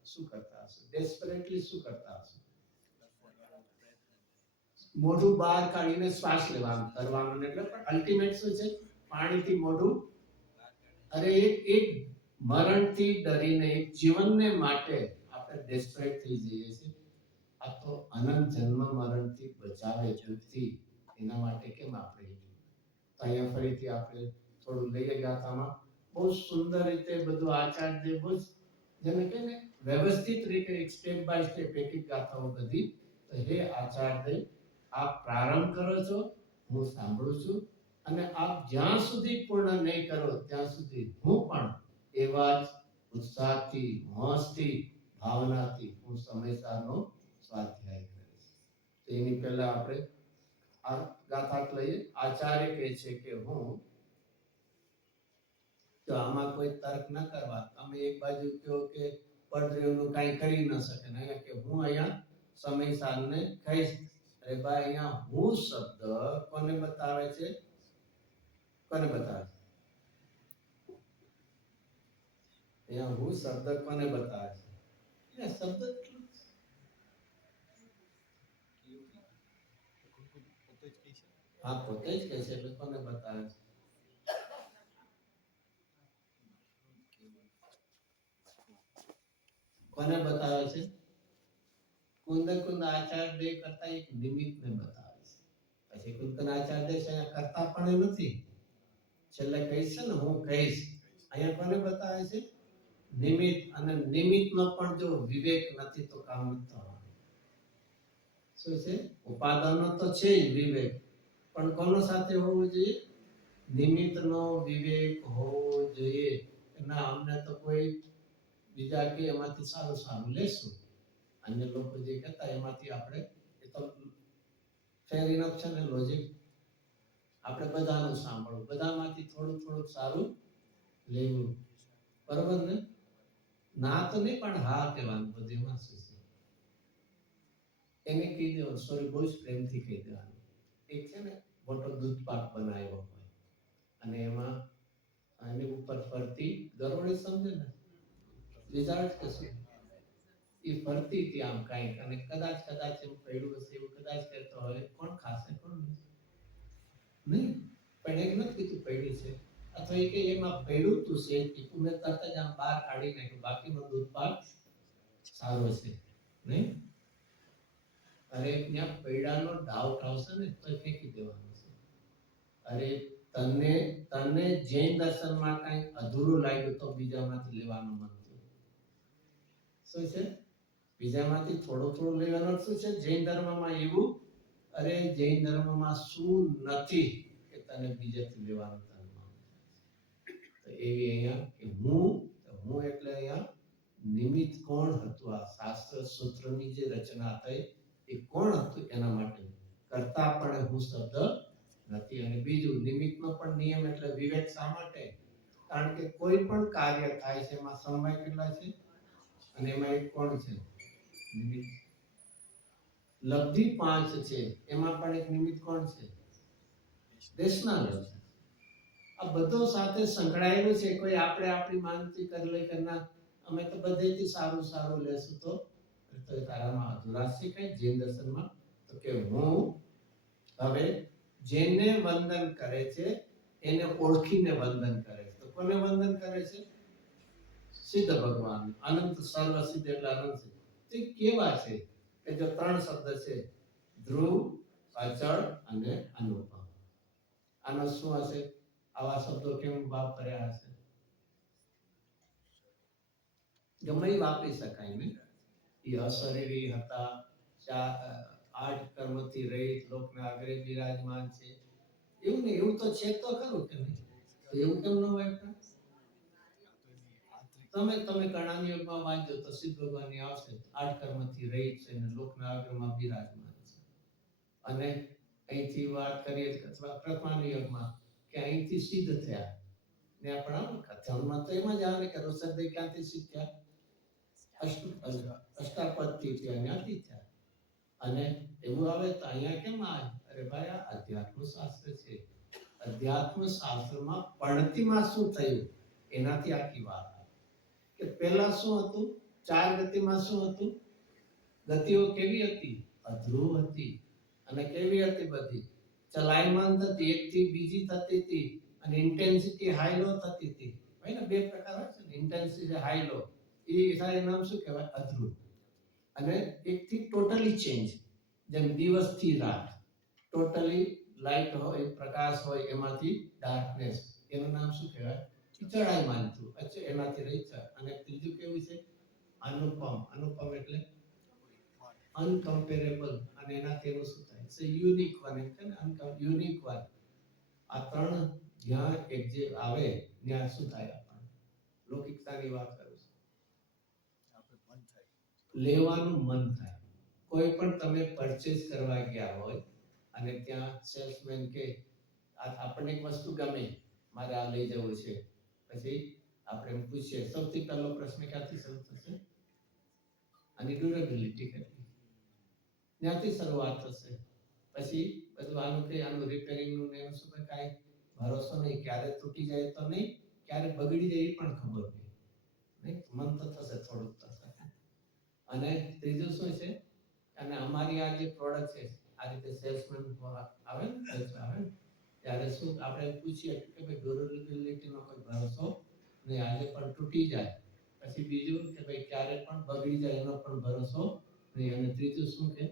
શું કરતા હશે? ડેસ્પરેટલી શું કરતા હશે? મોઢું બહાર કાઢીને શ્વાસ લેવાનું કરવાનું, એટલે પણ અલ્ટિમેટ શું છે? પાણીથી મોઢું. અરે એક મરણથી ડરીને એક જીવનને માટે આપણે ડેસ્પરેટ થઈ જઈએ છીએ. આ તો અનંત જન્મ મરણથી બચાવે દુઃખથી, એના માટે કેમ આપણે અહીંયા ફરીથી આપણે થોડું લઈએ ગાથામાં બહુ સુંદર રીતે બધું આચાર્ય બહુ જેને કે ને વ્યવસ્થિત રીતે એક સ્ટેપ બાય સ્ટેપ એક એક ગાથાઓ બધી. તો હે આચાર્ય, આપ પ્રારંભ કરો છો, હું સાંભળું છું, અને આપ જ્યાં સુધી પૂર્ણ નહીં કરો ત્યાં સુધી હું પણ એવા જ ઉત્સાહથી, હોંશથી, ભાવનાથી હું સમયસારનો સ્વાધ્યાય કરીશ. તેની પહેલા આપણે આ ગાથા લઈએ. આચાર્ય કહે છે કે હું, તો આમાં કોઈ તર્ક ન કરવા. તમે એક બાજુ કહો કે પડદ્રીઓનું કાંઈ કરી ન શકે, અહીંયા કે હું અહીંયા સમયસારને કહીશ. અરે ભાઈ, અહીંયા હું શબ્દ કોને બતાવે છે? કોને બતાવે છે? અહીંયા હું શબ્દ કોને બતાવે છે? એ શબ્દ હા પોતે જ કહે છે, એટલે કોને બતાવે છે? કોને બતાવે છે? કુંદ આચાર્ય કરતા એક નિમિત્તને બતાવે છે. પછી કુંદ આચાર્ય છે કરતા પણ નથી, છેલ્લે કહીશ ને હું કહીશ. અહીંયા કોને બતાવે છે? નિમિત્ત. અને નિમિત્તનો પણ જો વિવેક નથી તો કામ નથી થવાનું. શું છે? ઉપાદાનો તો છે જ વિવેક, પણ કોનો સાથે હોવું જોઈએ? નિમિત્તનો વિવેક હોવો જોઈએ. ના અમને તો કોઈ બીજા કે એમાંથી સારું સારું લેશું, અન્ય લોકો જે કહેતા એમાંથી આપણે, એ તો ફેર ઇનફ છે ને લોજિક. આપણે બધાનું સાંભળવું, બધામાંથી થોડું થોડું સારું લેવું, બરોબર ને? ના તો નહીં પણ હા કહેવાનું બધીમાં શું છે એને કહી દેવાનું. સોરી, બહુ જ પ્રેમથી કહી દેવાનું. એક છે ને મોટો દૂધ પાક બનાવ્યો હોય અને એમાં એની ઉપર ફરતી ગરોળી, સમજે ને, રિઝલ્ટ કે શું એ ફરતી હતી આમ કાંઈક અને કદાચ એમ પડ્યું હશે એવું કદાચ કહેતો હવે કોણ ખાશે કોણ નહીં પણ એક નથી કીધું પડ્યું છે અથવા એ કે એમાં પડ્યું તું છે ટીપું મેં તરત જ આમ બહાર કાઢી નાખ્યું બાકીનો દૂધપાક સારો છે નહીં અરે ત્યાં પૈડાનો ડાઉટ આવશે ને તો ફેંકી દેવાનો છે અરે તને જૈન દર્શનમાં કાંઈ અધૂરું લાગ્યું તો બીજામાંથી લેવાનું મન થયું શું છે બીજામાંથી થોડું લેવાનું શું છે જૈન ધર્મમાં એવું અરે જૈન ધર્મમાં શું નથી કે તને બીજેથી લેવાનું તો એવી અહીંયા કે હું એટલે અહીંયા નિમિત્ત કોણ હતું આ શાસ્ત્ર સૂત્રની જે રચના થઈ એ કોણ હતું એના માટે કરતા પણ હું શબ્દ નથી અને બીજું નિમિત્તનો પણ નિયમ એટલે વિવેક શા માટે કારણ કે કોઈ પણ કાર્ય થાય છે એમાં સમય કેટલા છે અને એમાં એક કોણ છે નિમિત્ત લબ્ધિ 5 છે એમાં પણ એક નિમિત્ત કોણ છે દેશના છે આ બધો સાથે સંકળાયેલું છે કોઈ આપણે આપણી માનતી કરી લઈ કરના અમે તો બધેથી સારું લેશું તો તારામાં અધુરાશ છે કઈ જૈન દર્શનમાં તો કે હું હવે જેને વંદન કરે છે એને ઓળખીને વંદન કરે છે તો કોને વંદન કરે છે સિદ્ધ ભગવાન અનંત સર્વ સિદ્ધ એટલે અનંત છે તે કેવા છે કે જો 3 શબ્દ છે ધ્રુવ અચળ અને અનુપમ આનો શું હશે આવા શબ્દો કેમ વાપર્યા હશે ગમે વાપરી શકાય ને એ અશરીરી હતા 8 કર્મથી રહિત લોકના અગ્રે બિરાજમાન છે એવું ને એવું તો છે તો ખરું કે નહીં એવું કેમ ન વાપરા તમે કર્ણાની યોગમાં વાંચો તો સિદ્ધ ભગવાનની આવશે 8 કર્મથી રહિત છે અને લોકના અગ્રમાં બિરાજમાન છે અને અહીંથી વાત કરીએ અથવા પ્રથમાની યોગમાં કે અહીંથી સિદ્ધ થયા ને આપણા કથનમાં તો એમાં જ આવે કે ઋષભદેવ ક્યાંથી સિદ્ધ થયા અષ્ટાપદથી ત્યાંથી થયા અને એવું આવે તો અહીંયા કેમ આવે અરે ભાઈ આ અધ્યાત્મ શાસ્ત્ર છે અધ્યાત્મ શાસ્ત્રમાં પણતીમાં શું થયું એનાથી આખી વાત કે પહેલા શું હતું 4 ગતિમાં શું હતું ગતિઓ કેવી હતી અધ્રુવ હતી અને કેવી હતી બધી ચલાયમાન થતી એકથી બીજી થતી હતી અને ઇન્ટેન્સિટી હાઈ લો થતી હતી ભાઈ ને 2 પ્રકાર હોય છે ને ઇન્ટેન્સિટી હાઈ લો એ થાય નામ શું કહેવાય અધ્રુવ અને એકથી ટોટલી ચેન્જ જેમ દિવસથી રાત ટોટલી લાઇટ હોય પ્રકાશ હોય એમાંથી ડાર્કનેસ એનું નામ શું કહેવાય ચડાયમાન થયું અચ્છા એનાથી રહી છે અને ત્રીજું કેવું છે અનુપમ એટલે અનકમ્પેરેબલ અને એનાથી એનું શું થાય છે યુનિક વન એમ છે ને યુનિક વન આ 3 જ્યાં એક જે આવે ત્યાં શું થાય આપણને લૌકિકતાની વાત કરું છું લેવાનું મન થાય કોઈ પણ તમે પરચેસ કરવા ગયા હોય અને ત્યાં સેલ્સમેન કે આપણને એક વસ્તુ ગમે મારે આ લઈ જવું છે પછી આપણે પૂછીએ સૌથી પહેલો પ્રશ્ન ક્યાંથી શરૂ થશે આની ડ્યુરેબિલિટી કેટલી ત્યાંથી શરૂઆત થશે પછી બધું આનું રિપેરિંગનું ને એનું શું કાંઈ ભરોસો નહીં ક્યારે તૂટી જાય તો નહીં ક્યારે બગડી જાય એ પણ ખબર નહીં મન તો થશે થોડુંક થશે અને ત્રીજું શું છે અને અમારી આ જે પ્રોડક્ટ છે આ રીતે સેલ્સમેન આવે ને ત્યારે શું આપણે પૂછીએ કે ભાઈ ડ્યુરેબિલિટીનો કોઈ ભરોસો નહીં આજે પણ તૂટી જાય પછી બીજું કે ભાઈ ક્યારે પણ બગડી જાય એનો પણ ભરોસો નહીં અને ત્રીજું શું કે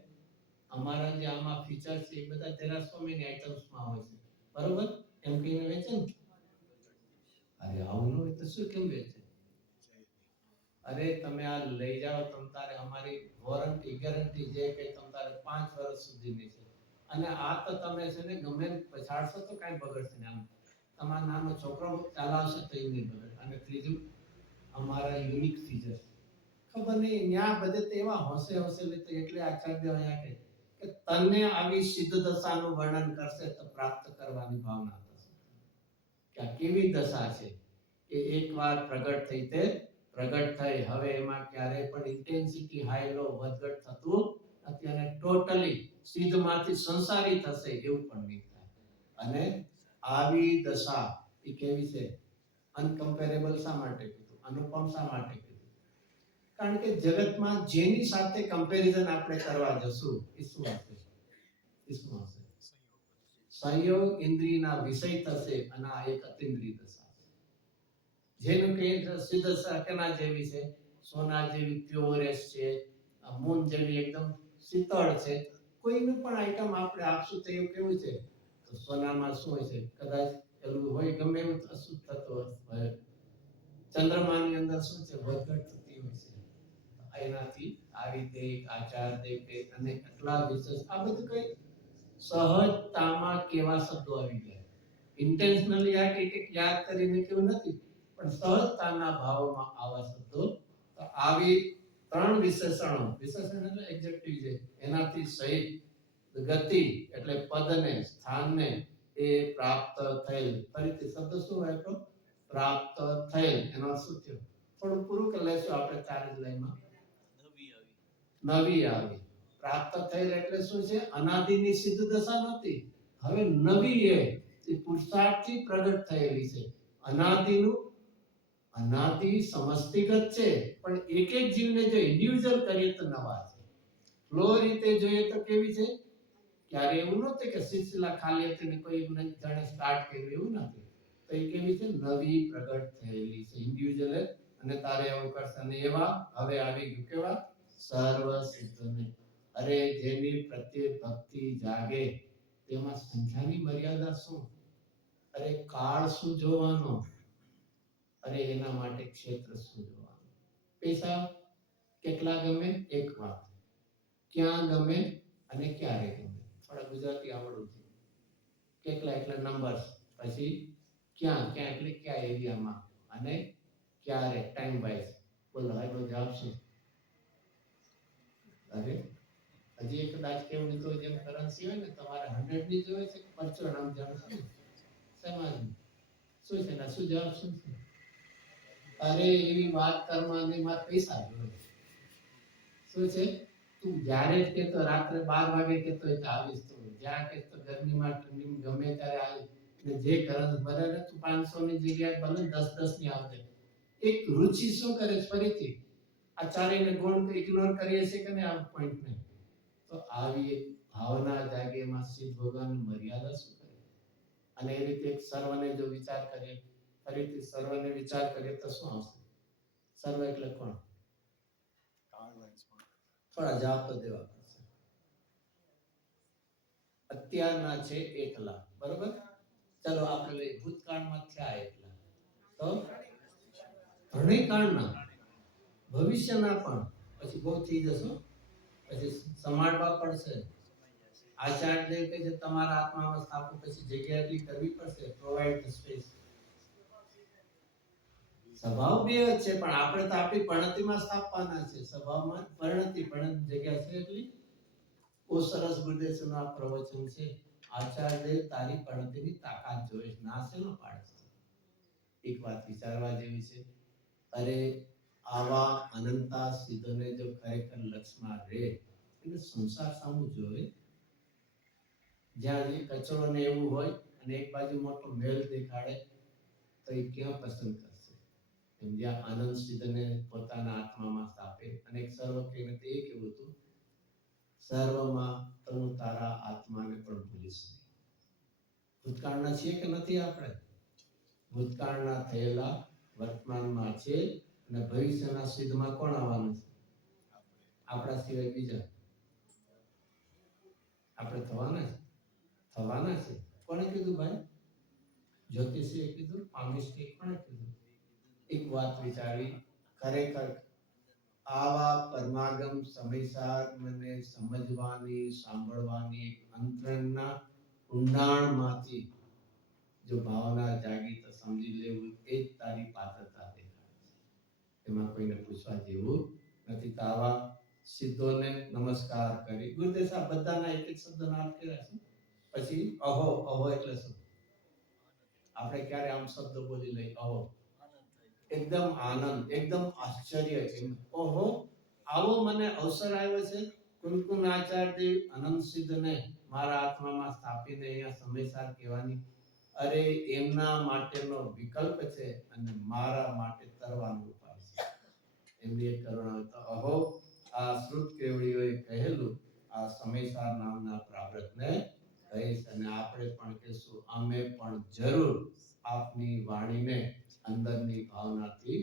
અમારા જે આમાં ફીચર છે એ બધા જરા સો મેની આઇટમ્સમાં હોય છે બરોબર એમ કહીને વેચે ને અરે આવું હોય તો શું કેમ વેચે અરે તમે આ લઈ જાઓ તમ તારે અમારી વોરંટી ગેરંટી જે કઈ તમ તારે 5 વર્ષ સુધીની છે અને આ તો તમે છે ને ગમે પછાડશો તો કાંઈ બગડશે ને આમ તમારા નાનો છોકરો ચલાવશે તો એ નહીં બગડે અને ત્રીજું અમારા યુનિક ફીચર ખબર નહીં ત્યાં બધે તો એવા હોશે એટલે આચાર્ય અહીંયા કે તને આવી સિદ્ધ દશાનું વર્ણન કરશે તો પ્રાપ્ત કરવાની ભાવના થશે કે આ કેવી દશા છે કે એકવાર પ્રગટ થઈ તે પ્રગટ થઈ હવે એમાં ક્યારેય પણ ઇન્ટેન્સિટી હાઈ લો વધઘટ થતું નથી અને ટોટલી સિદ્ધમાંથી સંસારી થશે એવું પણ નહીં થાય અને આવી દશા એ કેવી છે અનકમ્પેરેબલ શા માટે કીધું અનુપમ શા માટે કીધું કારણ કે જગતમાં જેની સાથે કમ્પેરિઝન આપણે કરવા જશું એ શું હશે? એ શું હશે? સંયોગ ઇન્દ્રિયના વિષય થશે અને આ એક અતિન્દ્રિય દશા છે. જેનું કે સિદ્ધશા કેના જેવી છે? સોના જેવી પ્યોરેસ છે, મૂન જેવી એકદમ શીતળ છે. કોઈનું પણ આઈટમ આપણે આપશું તો એવું કેવું છે? તો સોનામાં શું હોય છે? કદાચ પેલું હોય ગમે એવું અશુદ્ધ થતો હોય. ચંદ્રમાની અંદર શું છે? વધઘટ થતી હોય છે. એનાથી આ રીતે આચાર દેખે અને એટલા વિશેષ આ બધું કઈ સહજતામાં કેવા શબ્દો આવી ગયા. ઇન્ટેન્શનલી આ કે યાદ કરીને કેવું નથી, પણ સહજતાના ભાવમાં આવા શબ્દો આવી ત્રણ વિશેષણો, વિશેષણ એટલે એડજેક્ટિવ છે, એનાથી સહિત ગતિ એટલે પદને સ્થાનને એ પ્રાપ્ત થયેલ. ફરીથી શબ્દ શું વાપરો? પ્રાપ્ત થયેલ. એનો શું થયો? થોડું પૂરું કરી લેશું આપણે 4 જ લાઈનમાં. નવી આવી. પ્રાપ્ત થયેલ એટલે શું છે? અનાદિની સિદ્ધ દશા નથી, હવે નવી એ પુરુષાર્થથી પ્રગટ થયેલી છે. અનાદિનું અનાદિ સમષ્ટિગત છે, પણ એક એક જીવને જો ઇન્ડિવિડ્યુઅલ કરીએ તો નવા છે. ફ્લો રીતે જોઈએ તો કેવી છે? ક્યારે એવું નથી કે સિલસિલા ખાલી હતી ને કોઈ જાણે સ્ટાર્ટ કર્યું, એવું નથી. તો એ કેવી છે? નવી પ્રગટ થયેલી છે ઇન્ડિવિડ્યુઅલ. અને તારે એવું કરશે અને એવા હવે આવી ગયું કેવા? સર્વ સિદ્ધને. અરે જેની પ્રત્યે ભક્તિ જાગે તેમાં સંખ્યાની મર્યાદા શું? અરે કાળ શું જોવાનો? અરે એના માટે ક્ષેત્ર શું જોવાનું? પૈસા કેટલા ગમે? એક વાત. ક્યાં ગમે અને ક્યારે ગમે? થોડા ગુજરાતી આવડવું છે. કેટલા એટલે નંબર્સ, પછી ક્યાં, ક્યાં એટલે કયા એરિયામાં, અને ક્યારે ટાઈમ વાઇઝ. બોલો એનો જવાબ શું? અરે હજી એક કદાચ કેવું લીધું જેમ કરન્સી હોય ને, તમારે 100 ની જોઈએ છે કે 55 આમ જાણશો ને સમાજ શું છે ને શું જવાબ શું છે? અરે એવી વાત કરવાની માં પૈસા જોઈએ. શું છે? તું જ્યારે જ કે તો રાત્રે 12 વાગે કે તો આવીશ, તું જ્યાં કે તો ગરમીમાં ઠંડીમાં ગમે ત્યારે આવી. ને જે કરન્સ ભરે ને તું 500 ની જગ્યાએ ભલે 10 ની આવજે. એક રુચિ શું કરે ફરીથી આ ચારેયને ગુણ ઇગ્નોર કરીએ છીએ કે આ પોઈન્ટને. તો આવી એક ભાવના જાગેમાં સિદ્ધ ભગવાનની મર્યાદા શું કરે? અને એ રીતે સર્વને જો વિચાર કરીએ, ફરીથી સર્વને વિચાર કરીએ તો શું આવશે? સર્વ એટલે કોણ? થોડા જવાબ તો દેવા પડશે. અત્યારના છે એકલા, બરોબર? ચલો આપણે ભૂતકાળમાં થયા એકલા, તો ભણિકાળના, ભવિષ્યના પણ પછી બહુ થઈ જશો, પછી સમાડવા પડશે. આચાર્ય દેવ કહે છે તમારા આત્મામાં સ્થાપો, પછી જગ્યા એટલી કરવી પડશે, પ્રોવાઇડ ધ સ્પેસ. સ્વભાવ બે જ છે, પણ આપણે તો આપણી પરિણતિમાં સ્થાપવાના છે. સ્વભાવમાં પરિણતિ જગ્યા છે એટલી. બહુ સરસ ગુરુદેવનું આ પ્રવચન છે. આચાર્ય દેવ તારી પરિણતિની તાકાત જોઈશ, ના છે ન પાડે. એક વાત વિચારવા જેવી છે. અરે આવા અનંતા સિદ્ધોને જો ખરેખર લક્ષમાં રહે એટલે સંસાર સામું જોવે. જ્યાં જે કચરો ને એવું હોય અને એક બાજુ મોટો મેલ દેખાડે તો એ ક્યાં પસંદ કરશે? એમ જ્યાં આનંદ સિદ્ધને પોતાના આત્મામાં સ્થાપે. અને એક સર્વ કહીને તે કેવું હતું? સર્વમાં તનુ તારા આત્માને પણ ભૂલીશ નહીં. ભૂતકાળના છીએ કે નથી આપણે? ભૂતકાળના થયેલા વર્તમાનમાં છે, અને ભવિષ્યના સિદ્ધમાં કોણ આવવાનું છે? આપણા સિવાય બીજા. આપણે થવાના છે, થવાના છે. કોણે કીધું ભાઈ? જ્યોતિષીએ કીધું? પામિષ્ઠીએ કોણે કીધું? એક વાત વિચારવી, ખરેખર આવા પરમાગમ સમયસાર મને સમજવાની, સાંભળવાની અંતરના ઊંડાણમાંથી જો ભાવના જાગી તો સમજી લેવું એ જ તારી પાત્રતા દેખાય છે. એમાં કોઈને પૂછવા જેવું નથી. તો આવા સિદ્ધોને નમસ્કાર કરી. ગુરુદેવ સાહેબ બધાના એક એક શબ્દનો અર્થ કર્યા છે. પછી અહો, અહો એટલે શું? આપણે ક્યારે આમ શબ્દ બોલી લઈ અહો, એકદમ આનંદ, એકદમ આશ્ચર્ય છે. ઓહો, આવો મને અવસર આવ્યો છે. કુમકુમ આચાર્ય અનંત સિદ્ધને મારા આત્મામાં સ્થાપીને અહીંયા સમયસાર કહેવાની. અરે એમના માટેનો વિકલ્પ છે અને મારા માટે તરવાનો ઉપાય છે. એમની કરુણા તો અહો આ શ્રુત કેવડીઓએ કહેલું આ સમયસાર નામના પ્રાવ્રતને કહીશ અને આપણે પણ કહીશું અમે પણ જરૂર આપની વાણીને અંદરની ભાવનાથી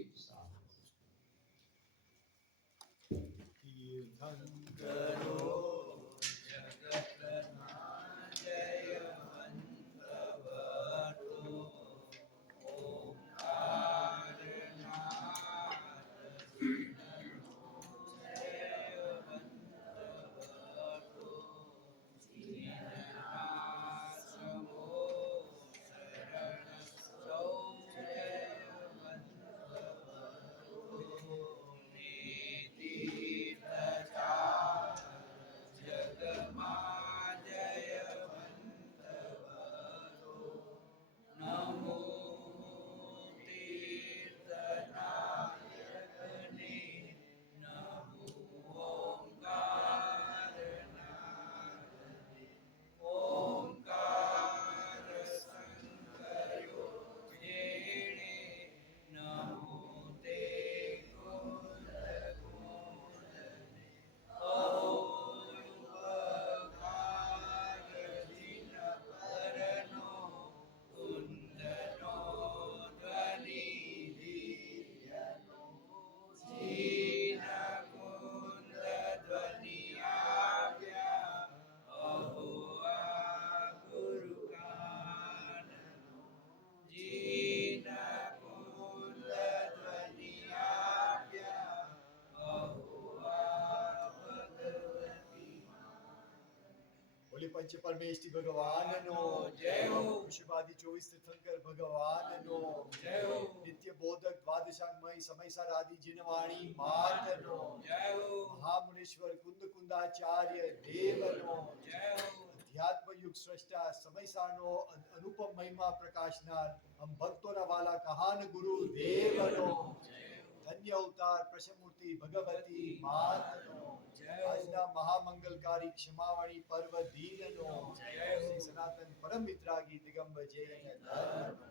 पंच परमेष्टि भगवान नो जय हो। विश्ववादी 24 तीर्थंकर भगवान नो जय हो। नित्य बोधक द्वादशांगमय समयसार आदि जिनवाणी मात नो जय हो। महामुनीश्वर कुंद कुंदाचार्य देव नो जय हो। अध्यात्म युग सृष्टा समयसार नो अनुपम महिमा प्रकाशनार हम भक्तों ना वाला कहान गुरु देव नो धन्य अवतार प्रशमूर्ति भगवती मात नो આજના મહામંગલકારી ક્ષમાવાણી પર્વ દિનનો શ્રી સનાતન પરમ મિત્રાગી દિગંબર જૈન ધર્મનો